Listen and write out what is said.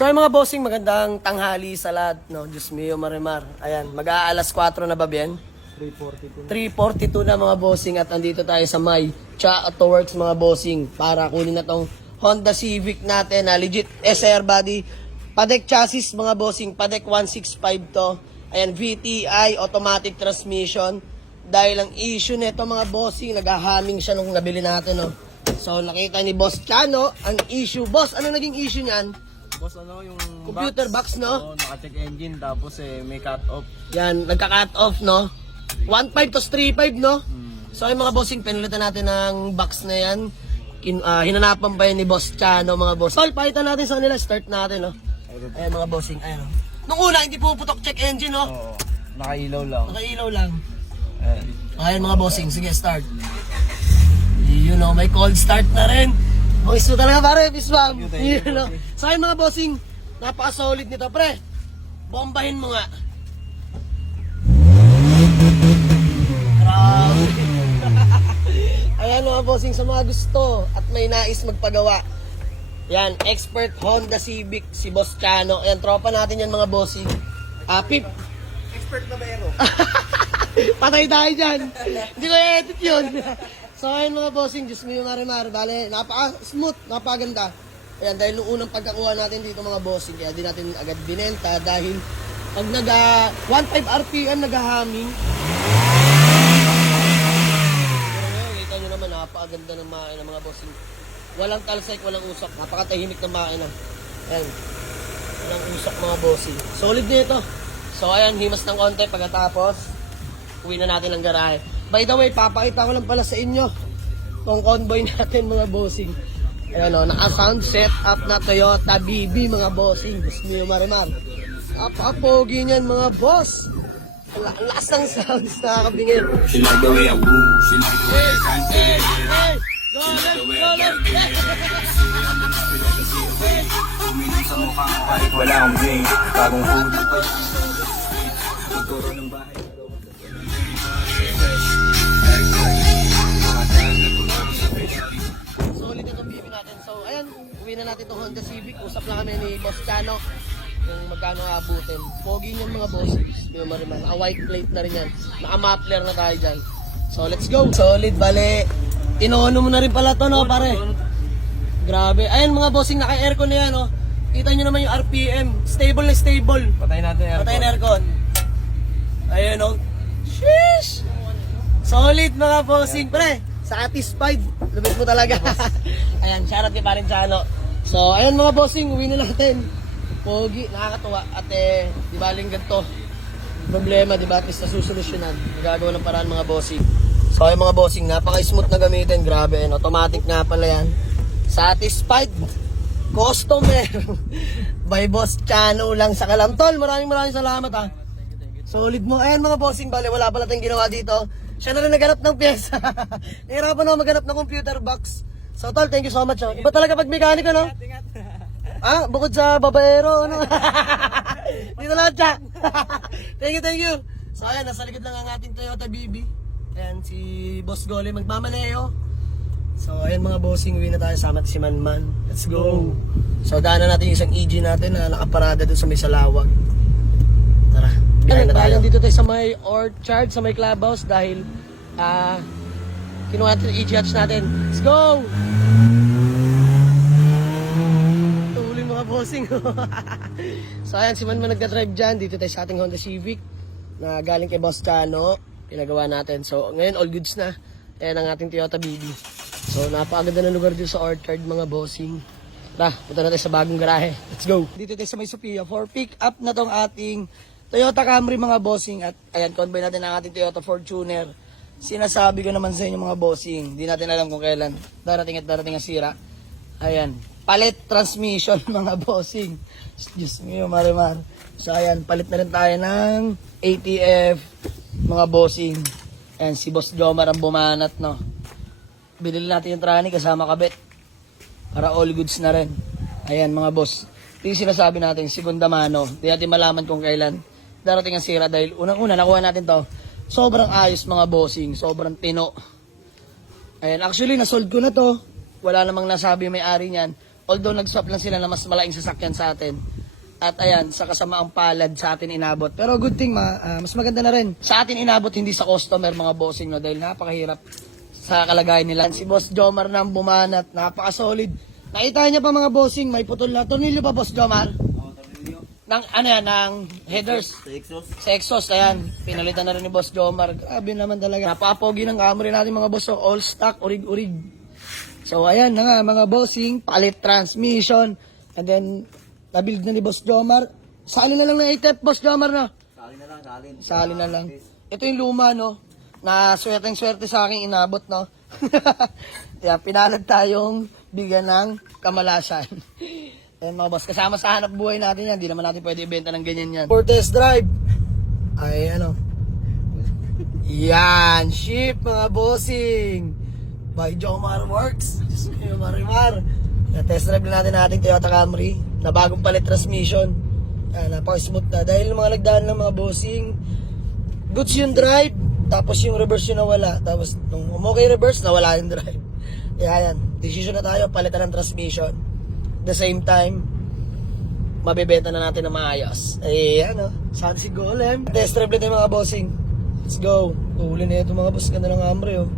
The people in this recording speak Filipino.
So ay mga bossing, magandang tanghali sa lahat, no? Diyos mio, marimar. Ayan, mag-aalas 4 na ba bien? 3:42 na mga bossing at andito tayo sa may Cha Auto Works mga bossing para kunin na tong Honda Civic natin na legit SR body. Padek chassis mga bossing, Padek 165 to. Ayan, VTI, automatic transmission. Dahil ang issue nito mga bossing, nag-humming siya nung nabili natin, no? So nakita ni Boss Chano ang issue. Boss, ano naging issue niyan? Boss, ano yung Computer box, no? Oo, naka-check engine tapos may cut off. Yan, nagka-cut off, no? 1.5 to 3.5, no? So ay mga bossing, pinalitan natin ng box na yan. Hinanapan pa yun ni Boss Chano, mga boss. Tol, pahitan natin sa kanila, start natin, no? Ayan mga bossing, ayan, no? Nung una, hindi puputok check engine, no? Oo, nakailaw lang. Nakailaw lang. Ayan. Ayan mga bossing, sige, start. You know, may cold start na rin. Boys mo talaga pare, bisbam. Thank you, You know. So ayun mga bossing, napaka-solid nito pre. Bombahin mo nga. Grabe. Ayan mga bossing, sa mga gusto at may nais magpagawa. Yan, expert Honda Civic, si Boss Chano. Ayan, tropa natin yan mga bossing. Pip. Expert na bayero. Patay tayo dyan. Hindi ko i-edit yun. So ayun mga bossing, Diyos mo yung marimar. Bale, napaka-smooth, napakaganda. Ayan, dahil nung unang pagkakuha natin dito mga bossing, kaya di natin agad binenta dahil pag 1.5 RPM nag-humming. Pero ngayon, kita nyo naman, napakaganda ng makina mga bossing. Walang talsik, walang usok, napakatahimik ng makina. Ayan, walang usok mga bossing. Solid nito. So ayan, himas ng konti pagkatapos, uwi na natin ang garahe. By the way, papakita ko lang pala sa inyo tong convoy natin mga bossing. Ayan o, naka-sound set up na Toyota BB mga bossing. Diyos mo yung marimar. Napaka-pogi niyan mga boss. Lakas ng sounds, nakakabingin. She like the way I move, she like the way I can't Hey! Golem! Uminom sa mukha ko kahit wala akong brain. Bagong hoodie pa yan. Magturo ng bahay. Solid itong BB natin. So, ayan, uwi na natin itong Honda Civic. Usap lang kami ni Boss Chano kung magkano abutin. Pogi niyan mga bosses. Yung mariman. White plate na rin yan. Naka-muffler na tayo dyan. So, let's go. Solid, bale. Tinono mo na rin pala to, no, pare? Grabe. Ayan mga bossing, naka-aircon na yan, no? Kita nyo naman yung RPM. Stable na stable. Patayin natin aircon. Patay na aircon. Ayan, no? Sheesh! Solid mga bossing, pre. Satisfied. Lubit mo talaga. Ayan, shoutout kay parin Chano. So, ayan mga bossing, uwi na natin. Pogi, nakakatuwa. At di baling ganito. Problema, di ba? At least nasusolusyonan. Magagawa ng paraan mga bossing. So, ayan mga bossing, napaka-smooth na gamitin. Grabe, and automatic nga pala yan. Satisfied. Customer. By Boss Chano lang sa Kalantol. Maraming salamat ha. Solid mo. Ayan mga bossing, bale, wala pala tayong ginawa dito. Siya na rin naghanap ng pyesa. Nahirapan ako maghanap ng computer box. So tol, thank you so much. Iba talaga pag mekaniko, no? Bukod sa babaero, ano? Dito lahat siya. Thank you. So ayan, nasa likod lang ang ating Toyota BB. Ayan, si Boss Gole magmamaneho. So ayan mga bossing, uwi na tayo sama si Manman. Let's go. So daanan natin yung isang EG natin na nakaparada doon sa may Salawag. Tara. Biyahe na tayo. Dito tayo sa may orchard, sa may clubhouse dahil kinuha natin yung EG hatch natin. Let's go! Tuloy mga bossing. So ayan, si Manman nagdadrive dyan. Dito tayo sa ating Honda Civic na galing kay Boss Chano. Pinagawa natin. So ngayon all goods na. Ayan ang ating Toyota BB. So napakaganda ng lugar dito sa orchard mga bossing. Tara, punta natin sa bagong garahe. Let's go! Dito tayo sa may Sophia for pick up na tong ating Toyota Camry mga bossing. At ayan, convoy natin ang ating Toyota Fortuner. Sinasabi ko naman sa inyo mga bossing, hindi natin alam kung kailan darating ang sira. Ayan, palit transmission mga bossing. Diyos mio, marimar. So ayan, palit na rin tayo ng ATF mga bossing. Ayan, si Boss Jomar ang bumanat, no. Binili natin yung trani kasama kabit. Para all goods na rin. Ayan mga boss. Ito yung sinasabi natin, segunda mano. Hindi natin malaman kung kailan darating ang sira dahil unang-una nakuha natin to. Sobrang ayos mga bossing, sobrang tino. Ayan, actually nasold ko na to. Wala namang nasabi may-ari niyan. Although nag-swap lang sila na mas malaking sasakyan sa atin. At ayan, sa kasamaang palad sa atin inabot. Pero good thing, mas maganda na rin. Sa atin inabot, hindi sa customer, mga bossing, no? Dahil napakahirap sa kalagayan nila. Si Boss Jomar nang bumanat, napaka-solid. Nakita niya pa mga bossing, may putol na. Tornilyo pa, Boss Jomar? Ng, ano yan, ng headers. Sa exhaust, ayan. Pinalitan na rin ni Boss Jomar. Grabe naman talaga. Napapogi ng Camry natin mga boss. So, all stock, urig-urig. So, ayan na nga, mga bossing. Palit transmission. And then, nabuild na ni Boss Jomar. Sali na lang ng ATF, Boss Jomar, no? Sali na lang. Ito yung luma, no? Na swerte sa aking inabot, no? Kaya pinalad tayong bigyan ng kamalasan. Ayan mga boss, kasama sa hanap buhay natin yan. Hindi naman natin pwede ibenta ng ganyan yan. For test drive. Ay, ano. Yan, ship mga bossing. By Jomar Works. Diyos ko yung marimar. Na-test drive na natin ating Toyota Camry. Na bagong palit transmission. Napaka-smooth na. Dahil mga nagdaan ng mga bossing, goods yung drive. Tapos yung reverse yung nawala. Tapos nung okay reverse, nawala yung drive. Kaya yan, decision na tayo, palitan ng transmission. The same time, mabibenta na natin na maayos. Eh, ano, saan si Golem? Test drive na tayo mga bossing. Let's go. Uli na ito mga boss, ganda ng Camry, oh.